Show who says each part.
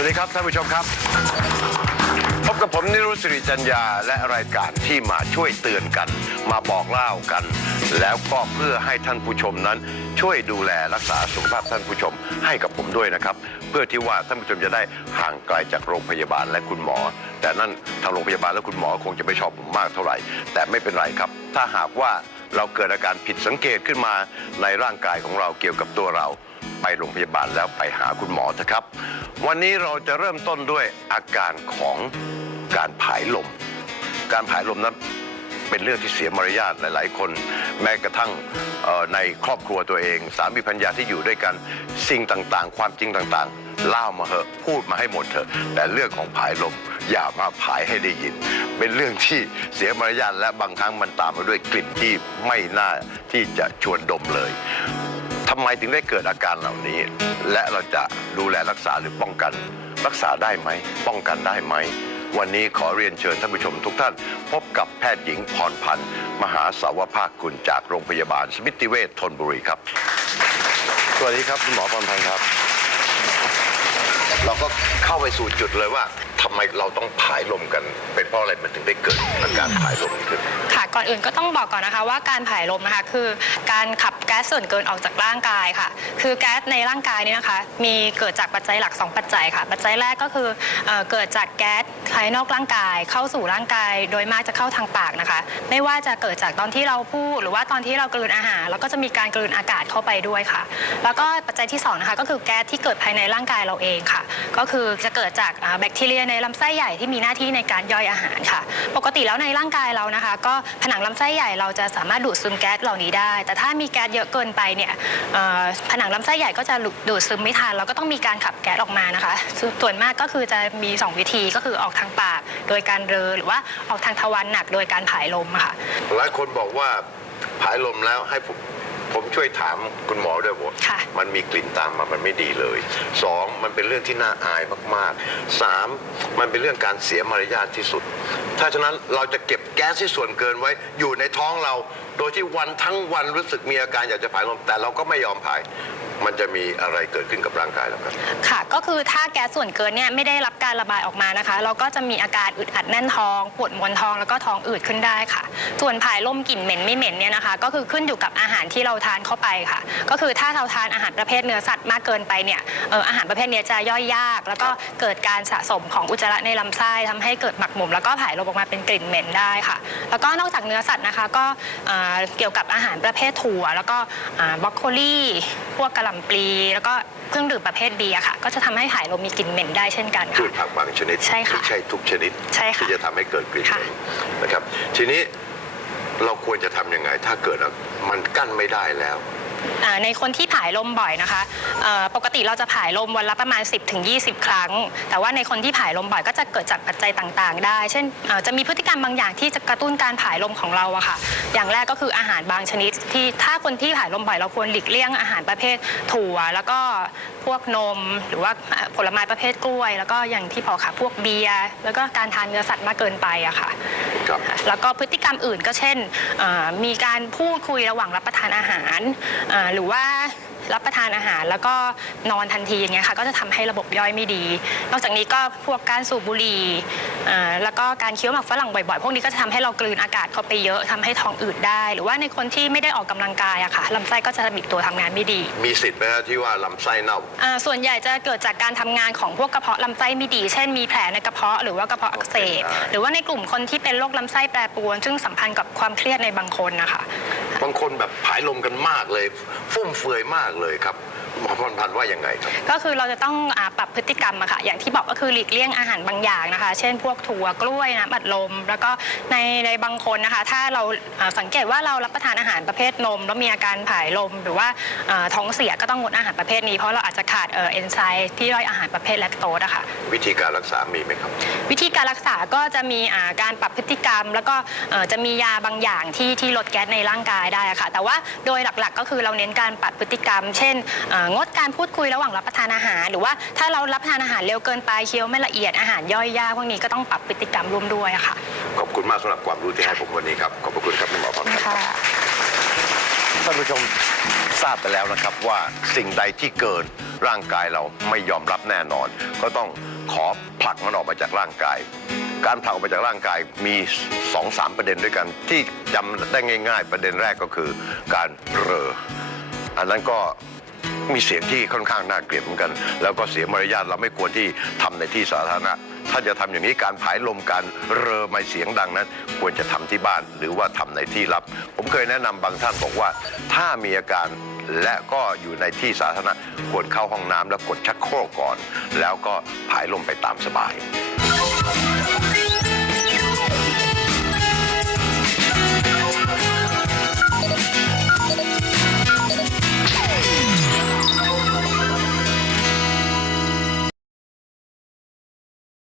Speaker 1: วัสดีครับท่านผู้ชมครับ พบกับผมนิรุตสิริจัญญาและรายการที่มาช่วยเตือนกัน มาบอกเล่ากัน แล้วก็เพื่อให้ท่านผู้ชมนั้น ช่วยดูแลรักษาสุขภาพท่านผู้ชมให้กับผมด้วยนะครับ เพื่อที่ว่าท่านผู้ชมจะได้ห่างไกลจากโรงพยาบาลและคุณหมอ แต่นั่นทางโรงพยาบาลและคุณหมอคงจะไม่ชอบผมมากเท่าไหร่ แต่ไม่เป็นไรครับ ถ้าหากว่าเราเกิดอาการผิดสังเกตขึ้นมาในร่างกายของเราเกี่ยวกับตัวเรา ไปโรงพยาบาลแล้วไปหาคุณหมอเถอะครับ วันนี้เราจะเริ่มต้นด้วยอาการของการผายลม การผายลมนั้นเป็นเรื่องที่เสียมารยาทหลาย ๆ คน แม้กระทั่งในครอบครัวตัวเอง สามีภรรยาที่อยู่ด้วยกันสิ่งต่างๆ ความจริงต่างๆเล่ามาเหอะพูดมาให้หมดเถอะ แต่เรื่องของผายลมอย่ามาผายให้ได้ยิน เป็นเรื่องที่เสียมารยาทและบางครั้งมันตามมาด้วยกลิ่นที่ไม่น่าที่จะชวนดมเลยำไมถึงได้เกิดอาการเหล่านี้ และเราจะดูแลรักษาหรือป้องกัน รักษาได้ไหม ป้องกันได้ไหม วันนี้ขอเรียนเชิญท่านผู้ชมทุกท่าน พบกับแพทย์หญิงพรพันธ์ มหาสาวภาคกุลจากโรงพยาบาลสมิติเวชธนบุรีครับ
Speaker 2: สวัสดีครับคุณหมอพรพันธ์ครับ
Speaker 1: เราก็เข้าไปสู่จุดเลยว่าทำไมเราต้องผายลมกัน เป็นเพราะอะไรมันถึงได้เกิดอาการผายลมขึ้นค่
Speaker 3: ะ ก่อนอื่นก็ต้องบอกก่อนนะคะว่าการผายลมนะคะคือการขับแก๊สส่วนเกินออกจากร่างกายค่ะ คือแก๊สในร่างกายนี้นะคะ มีเกิดจากปัจจัยหลัก 2 ปัจจัยค่ะ ปัจจัยแรกก็คือเกิดจากแก๊สภายนอกร่างกาย เข้าสู่ร่างกาย โดยมากจะเข้าทางปากนะคะ ไม่ว่าจะเกิดจากตอนที่เราพูด หรือว่าตอนที่เรากลืนอาหาร แล้วก็จะมีการกลืนอากาศเข้าไปด้วยค่ะ แล้วก็ปัจจัยที่สองนะคะก็คือแก๊สที่เกิดภายในร่างกายเราเองค่ะ ก็คือจะเกิดจากแบคทีเรียในลำไส้ใหญ่ที่มีหน้าที่ในการย่อยอาหารค่ะ ปกติแล้วในร่างกายเรานะคะ ก็ผนังลำไส้ใหญ่เราจะสามารถดูดซึมแก๊สเหล่านี้ได้ แต่ถ้ามีแก๊สเยอะเกินไปเนี่ยผนังลำไส้ใหญ่ก็จะดูดซึมไม่ทันเราก็ต้องมีการขับแก๊สออกมานะคะ ส่วนมากก็คือจะมี 2 วิธีก็คือออกทางปากโดยการเรอหรือว่าออกทางทวารหนักโดยการผายลมค่ะ
Speaker 1: หลายคนบอกว่าผายลมแล้วให้ผม ผมช่วยถามคุณหมอด้วยว่าค่ะ มันมีกลิ่นตามมามันไม่ดีเลยสองมันเป็นเรื่องที่น่าอายมากๆสามมันเป็นเรื่องการเสียมารยาทที่สุด ถ้าฉะนั้นเราจะเก็บแก๊สที่ส่วนเกินไว้อยู่ในท้องเรา โดยที่วันทั้งวันรู้สึกมีอาการอยากจะผายลมแต่เราก็ไม่ยอมผาย มันจะมีอะไรเกิดขึ้นกับร่างกายเราครับ
Speaker 3: ค่ะก็คือถ้าแก๊สส่วนเกินเนี่ยไม่ได้รับการระบายออกมานะคะ เราก็จะมีอาการอึดอัดแน่นท้องปวดมวนท้องแล้วก็ท้องอืดขึ้นได้ค่ะ ส่วนผายลมกลิ่นเหม็นไม่เหม็นเนี่ยนะคะ ก็คือขึ้นอยู่กับอาหารที่เราทานเข้าไปค่ะ ก็คือถ้าเราทานอาหารประเภทเนื้อสัตว์มากเกินไปเนี่ยเอ่ออาหารประเภทเนี้ยจะย่อยยาก แล้วก็เกิดการสะสมของอุจจาระในลำไส้ทำให้เกิดหมักหมมแล้วก็ผายลมออกมาเป็นกลิ่นเหม็นได้ค่ะ แล้วก็นอกจากเนื้อสัตว์นะคะก็เอ่อเกี่ยวกับอาหารประเภทถั่ว แล้วก็บรอกโคลีพวกกระหล่ำปลี แล้วก็เครื่องดื่มประเภทเบียร์ค่ะ ก็จะทำให้ผายลมมีกลิ่นเหม็นได้เช่นกันพืค่
Speaker 1: ะ ชผักบางชนิดใช่ค่ะไม่ใช่ทุกชนิด ใช่ค่ะที่จะทำให้เกิดกลิ่นค่ะเหม็นนะครับ ทีนี้เราควรจะทำยังไง ถ้าเกิดมันกั้นไม่ได้แล้ว
Speaker 3: อ่าในคนที่ผายลมบ่อยนะคะเอ่อปกติเราจะผายลมวันละประมาณ 10-20 ครั้ง แต่ว่าในคนที่ผายลมบ่อยก็จะเกิดจากปัจจัยต่างๆ ได้ เช่นเอ่อจะมีพฤติกรรมบางอย่างที่จะกระตุ้นการผายลมของเราอะค่ะ อย่างแรกก็คืออาหารบางชนิดที่ถ้าคนที่ผายลมบ่อยเราควรหลีกเลี่ยงอาหารประเภทถั่ว แล้วก็พวกนม หรือว่าผลไม้ประเภทกล้วย แล้วก็อย่างที่บอกค่ะพวกเบียร์แล้วก็การทานเนื้อสัตว์มากเกินไปอะค่ะ ครับแล้วก็พฤติกรรมอื่นก็เช่นมีการพูดคุยระหว่างรับประทานอาหารหรือว่า รับประทานอาหาร แล้วก็นอนทันทีอย่างเงี้ยค่ะก็จะทำให้ระบบย่อยไม่ดี นอกจากนี้ก็พวกการสูบบุหรี่เอ่อแล้วก็การเคี้ยวหมากฝรั่งบ่อยๆ พวกนี้ก็จะทำให้เรากลืนอากาศเข้าไปเยอะทำให้ท้องอืดได้ หรือว่าในคนที่ไม่ได้ออกกำลังกายอะค่ะลำไส้ก็จะบิดตัวทำงานไม่ดี
Speaker 1: มีสิทธิ์ไหมฮะที่ว่าลำไส้เน่า
Speaker 3: อ่าส่วนใหญ่จะเกิดจากการทำงานของพวกกระเพาะลำไส้ไม่ดี เช่นมีแผลในกระเพาะหรือว่ากระเพาะอักเสบได้หรือว่าในกลุ่มคนที่เป็นโรคลำไส้แปรปรวน ซึ่งสัมพันธ์กับความเครียดในบางคนนะคะ
Speaker 1: บางคนแบบผายลมกันมากเลย ฟุ่มเฟือยมากเลยครับ หมอพรพันธ์ว่ายังไงครับ
Speaker 3: ก็คือเราจะต้องอาปรับพฤติกรรมอะค่ะ อย่างที่บอกก็คือหลีกเลี่ยงอาหารบางอย่างนะคะ เช่นพวกถั่วกล้วยนะบัดลม แล้วก็ในในบางคนนะคะ ถ้าเราอ่าสังเกตว่าเรารับประทานอาหารประเภทนม แล้วมีอาการผายลม หรือว่าอ่าท้องเสียก็ต้องงดอาหารประเภทนี้ เพราะเราอาจจะขาดเอ่อเอนไซม์ที่ย่อยอาหารประเภทแลคโตสอะค่ะ
Speaker 1: วิธีการรักษามีไหมครับ
Speaker 3: วิธีการรักษาก็จะมีอ่าการปรับพฤติกรรม แล้วก็เอ่อจะมียาบางอย่างที่ที่ลดแก๊สในร่างกายได้อะค่ะ แต่ว่าโดยหลักๆก็คือเราเน้นการปรับพฤติกรรม เช่นเอ่องดการพูดคุยระหว่างรับประทานอาหาร หรือว่าถ้าเรารับประทานอาหารเร็วเกินไปเคี้ยวไม่ละเอียดอาหารย่อยยากพวกนี้ก็ต้องปรับพฤติกรรมร่วมด้วยอะค่ะ
Speaker 1: ขอบคุณมากสำหรับความรู้ที่ให้ผมวันนี้ครับ ขอบพระคุณครับคุณหมอพรพันธ์ครับท่านผู้ชมทราบไปแล้วนะครับว่าสิ่งใดที่เกินร่างกายเราไม่ยอมรับแน่นอน ก็ต้องขอผลักมันออกมาจากร่างกาย การผลักออกมาจากร่างกายมีสองสามประเด็นด้วยกัน ที่จำได้ง่าย ๆ ประเด็นแรกก็คือการเรออันนั้นก็ มีเสียงที่ค่อนข้างน่าเกลียดเหมือนกัน แล้วก็เสียมารยาทเราไม่ควรที่ทำในที่สาธารณะถ้าจะทำอย่างนี้การผายลมการเรอไม่เสียงดังนั้น ควรจะทำที่บ้านหรือว่าทำในที่ลับ ผมเคยแนะนำบางท่านบอกว่า ถ้ามีอาการและก็อยู่ในที่สาธารณะควรเข้าห้องน้ำแล้วกดชักโครกก่อน แล้วก็ผายลมไปตามสบาย